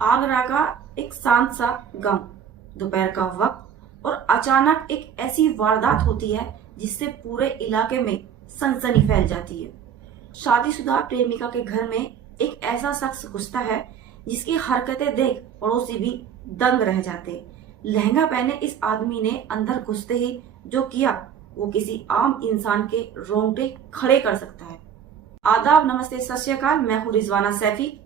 आगरा का एक शांत सा गांव, दोपहर का वक्त, और अचानक एक ऐसी वारदात होती है जिससे पूरे इलाके में सनसनी फैल जाती है। शादीशुदा प्रेमिका के घर में एक ऐसा शख्स घुसता है जिसकी हरकतें देख पड़ोसी भी दंग रह जाते। लहंगा पहने इस आदमी ने अंदर घुसते ही जो किया वो किसी आम इंसान के रोंगटे खड़े कर सकता है। आदाब, नमस्ते, सत श्री अकाल। मैं हूँ रिजवाना सैफी।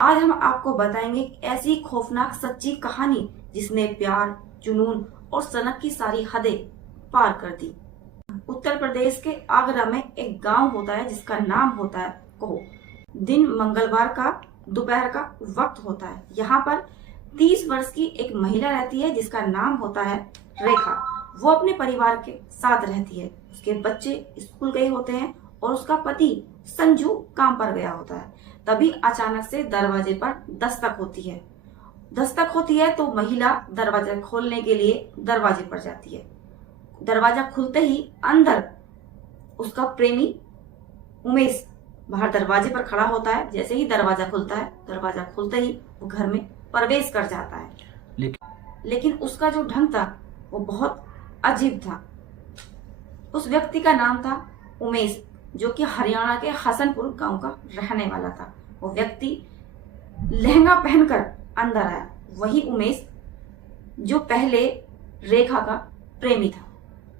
आज हम आपको बताएंगे ऐसी खौफनाक सच्ची कहानी जिसने प्यार, जुनून और सनक की सारी हदें पार कर दी। उत्तर प्रदेश के आगरा में एक गांव होता है जिसका नाम होता है कोह। दिन मंगलवार का दोपहर का वक्त होता है। यहाँ पर 30 वर्ष की एक महिला रहती है जिसका नाम होता है रेखा। वो अपने परिवार के साथ रहती है। उसके बच्चे स्कूल गए होते हैं और उसका पति संजू काम पर गया होता है। तभी अचानक से दरवाजे पर दस्तक होती है तो महिला दरवाजा खोलने के लिए दरवाजे पर जाती है। दरवाजा खुलते ही अंदर उसका प्रेमी उमेश बाहर दरवाजे पर खड़ा होता है। जैसे ही दरवाजा खुलता है, दरवाजा खुलते ही वो घर में प्रवेश कर जाता है। लेकिन उसका जो ढंग था वो बहुत अजीब था। उस व्यक्ति का नाम था उमेश, जो कि हरियाणा के हसनपुर गांव का रहने वाला था। वो व्यक्ति लहंगा पहनकर अंदर आया। वही उमेश जो पहले रेखा का प्रेमी था।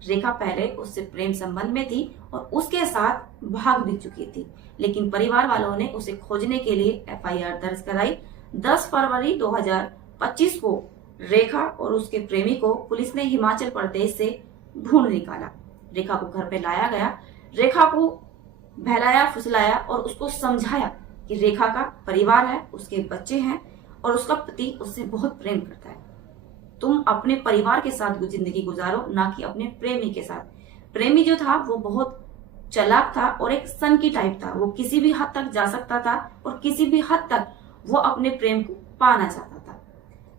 रेखा पहले उससे प्रेम संबंध में थी और उसके साथ भाग भी चुकी थी, लेकिन परिवार वालों ने उसे खोजने के लिए एफआईआर दर्ज कराई। 10 फरवरी 2025 को रेखा और उसके प्रेमी को पुलिस ने हिमाचल प्रदेश से ढूंढ निकाला। रेखा को घर पे लाया गया। रेखा को बहलाया, फुसलाया और उसको समझाया कि रेखा का परिवार है, उसके बच्चे हैं और उसका पति उससे बहुत प्रेम करता है। तुम अपने परिवार के साथ जिंदगी गुजारो, ना कि अपने प्रेमी के साथ। प्रेमी जो था वो बहुत चालाक था और एक सनकी टाइप था। वो किसी भी हद तक जा सकता था और किसी भी हद तक वो अपने प्रेम को पाना चाहता था।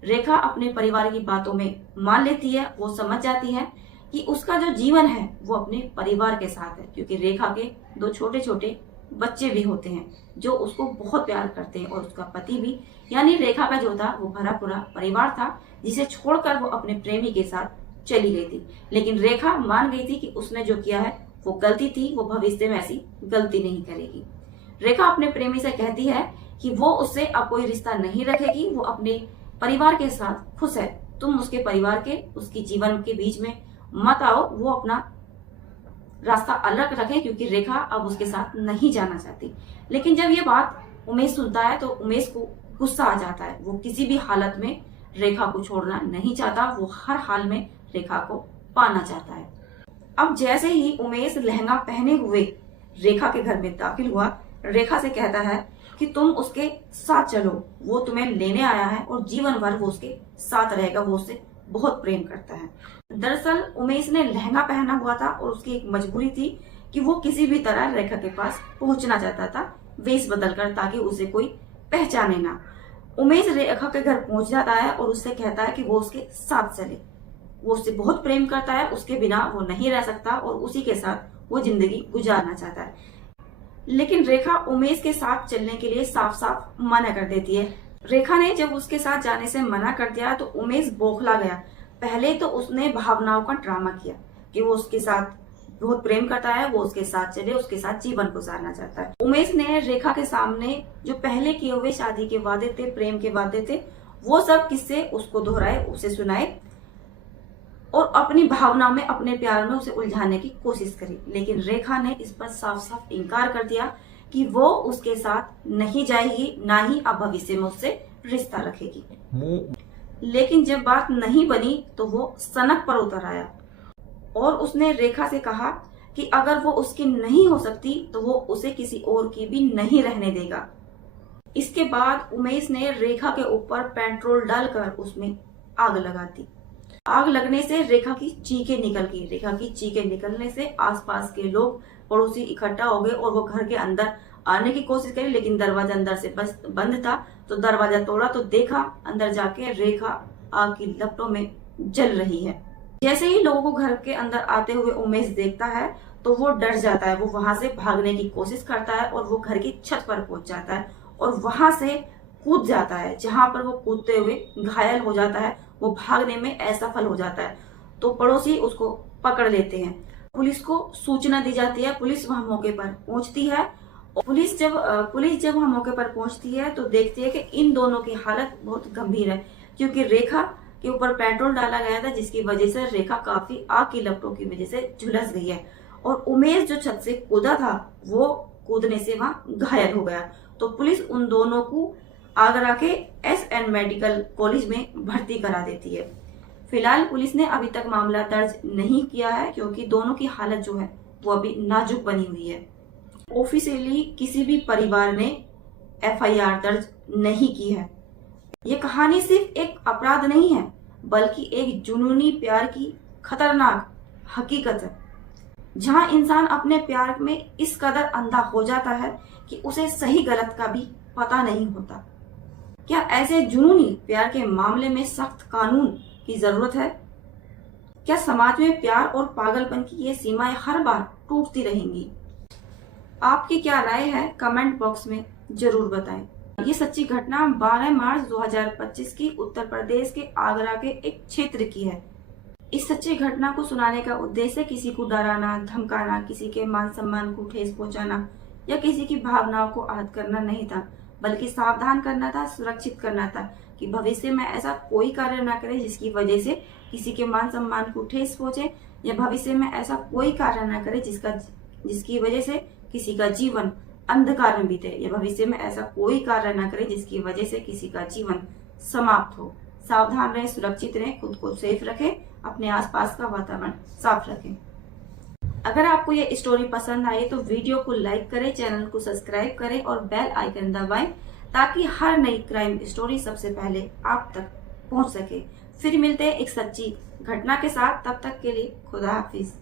रेखा अपने परिवार की बातों में मान लेती है। वो समझ जाती है कि उसका जो जीवन है वो अपने परिवार के साथ है, क्योंकि रेखा के 2 छोटे छोटे बच्चे भी होते हैं जो उसको बहुत प्यार करते हैं, और उसका पति भी, यानी रेखा का जो था वो भरा पूरा परिवार था जिसे छोड़कर वो अपने प्रेमी के साथ चली गई थी। लेकिन रेखा मान गई थी कि उसने जो किया है वो गलती थी, वो भविष्य में ऐसी गलती नहीं करेगी। रेखा अपने प्रेमी से कहती है कि वो उससे अब कोई रिश्ता नहीं रखेगी, वो अपने परिवार के साथ खुश है। तुम उसके परिवार के, उसकी जीवन के बीच में मत आओ। वो अपना रास्ता अलग रखे, क्योंकि रेखा अब उसके साथ नहीं जाना चाहती। लेकिन जब ये बात उमेश सुनता है तो उमेश को गुस्सा आ जाता है। वो किसी भी हालत में रेखा को छोड़ना नहीं चाहता। वो हर हाल में रेखा को पाना चाहता है। अब जैसे ही उमेश लहंगा पहने हुए रेखा के घर में दाखिल हुआ, रेखा से कहता है कि तुम उसके साथ चलो, वो तुम्हें लेने आया है और जीवन भर वो उसके साथ रहेगा। वो उससे बहुत प्रेम करता है। दरअसल उमेश ने लहंगा पहना हुआ था और उसकी एक मजबूरी थी कि वो किसी भी तरह रेखा के पास पहुंचना चाहता था, वेश बदलकर, ताकि उसे कोई पहचाने ना। उमेश रेखा के घर पहुंच जाता है और उससे कहता है कि वो उसके साथ चले। वो उससे बहुत प्रेम करता है, उसके बिना वो नहीं रह सकता और उसी के साथ वो जिंदगी गुजारना चाहता है। लेकिन रेखा उमेश के साथ चलने के लिए साफ साफ मना कर देती है। रेखा ने जब उसके साथ जाने से मना कर दिया तो उमेश बौखला गया। पहले तो उसने भावनाओं का ड्रामा किया कि वो उसके साथ बहुत प्रेम करता है, वो उसके साथ चले, उसके साथ जीवन गुजारना चाहता है। उमेश ने रेखा के सामने जो पहले किए हुए शादी के वादे थे, प्रेम के वादे थे, वो सब किस्से उसको दोहराए, उसे सुनाए और अपनी भावना में, अपने प्यार में उसे उलझाने की कोशिश करी। लेकिन रेखा ने इस पर साफ साफ इनकार कर दिया कि वो उसके साथ नहीं जाएगी, ना ही अब भविष्य में उससे रिश्ता रखेगी। लेकिन जब बात नहीं बनी तो वो सनक पर उतर आया और उसने रेखा से कहा कि अगर वो उसकी नहीं हो सकती तो वो उसे किसी और की भी नहीं रहने देगा। इसके बाद उमेश ने रेखा के ऊपर पेट्रोल डालकर उसमें आग लगा दी। आग लगने से रेखा की चीखें निकल गई। रेखा की चीखें निकलने से आसपास के लोग, पड़ोसी इकट्ठा हो गए और वो घर के अंदर आने की कोशिश करी, लेकिन दरवाजा अंदर से बंद था। तो दरवाजा तोड़ा तो देखा अंदर जाके रेखा आग की लपटों में जल रही है। जैसे ही लोगों को घर के अंदर आते हुए उमेश देखता है तो वो डर जाता है। वो वहां से भागने की कोशिश करता है और वो घर की छत पर पहुंच जाता है और वहां से कूद जाता है। जहां पर वो कूदते हुए घायल हो जाता है, वो भागने में असफल हो जाता है, तो पड़ोसी उसको पकड़ लेते हैं। पुलिस को सूचना दी जाती है, पुलिस वहां मौके पर पहुंचती है। पुलिस जब वहां मौके पर पहुंचती है तो देखती है कि इन दोनों की हालत बहुत गंभीर है, क्योंकि रेखा के ऊपर पेट्रोल डाला गया था, जिसकी वजह से रेखा काफी आग की लपटों की वजह से झुलस गई है। और उमेश जो छत से कूदा था, वो कूदने से वहां घायल हो गया। तो पुलिस उन दोनों को आगरा के SN मेडिकल कॉलेज में भर्ती करा देती है। फिलहाल पुलिस ने अभी तक मामला दर्ज नहीं किया है, क्योंकि दोनों की हालत जो है वो अभी नाजुक बनी हुई है। ऑफिशियली किसी भी परिवार ने FIR दर्ज नहीं की है। ये कहानी सिर्फ एक अपराध नहीं है, बल्कि एक जुनूनी प्यार की खतरनाक हकीकत है, जहां इंसान अपने प्यार में इस कदर अंधा हो जाता है कि उसे सही गलत का भी पता नहीं होता। क्या ऐसे जुनूनी प्यार के मामले में सख्त कानून की जरूरत है? क्या समाज में प्यार और पागलपन की ये सीमाएं हर बार टूटती रहेंगी? आपकी क्या राय है, कमेंट बॉक्स में जरूर बताएं। ये सच्ची घटना 12 मार्च 2025 की उत्तर प्रदेश के आगरा के एक क्षेत्र की है। इस सच्ची घटना को सुनाने का उद्देश्य किसी को डराना, धमकाना, किसी के मान सम्मान को ठेस पहुंचाना या किसी की भावनाओं को आहत करना नहीं था, बल्कि सावधान करना था, सुरक्षित करना था कि भविष्य में ऐसा कोई कार्य न करे जिसकी वजह से किसी के मान सम्मान को ठेस पहुंचे, या भविष्य में ऐसा कोई कार्य न करे जिसकी वजह से किसी का जीवन अंधकार में बीते, या भविष्य में ऐसा कोई कार्य न करे जिसकी वजह से किसी का जीवन समाप्त हो। सावधान रहें, सुरक्षित रहें, खुद को सेफ रखें, अपने आसपास का वातावरण साफ रखें। अगर आपको ये स्टोरी पसंद आई तो वीडियो को लाइक करें, चैनल को सब्सक्राइब करें और बेल आइकन दबाएं, ताकि हर नई क्राइम स्टोरी सबसे पहले आप तक पहुंच सके। फिर मिलते हैं एक सच्ची घटना के साथ, तब तक के लिए खुदा हाफिज।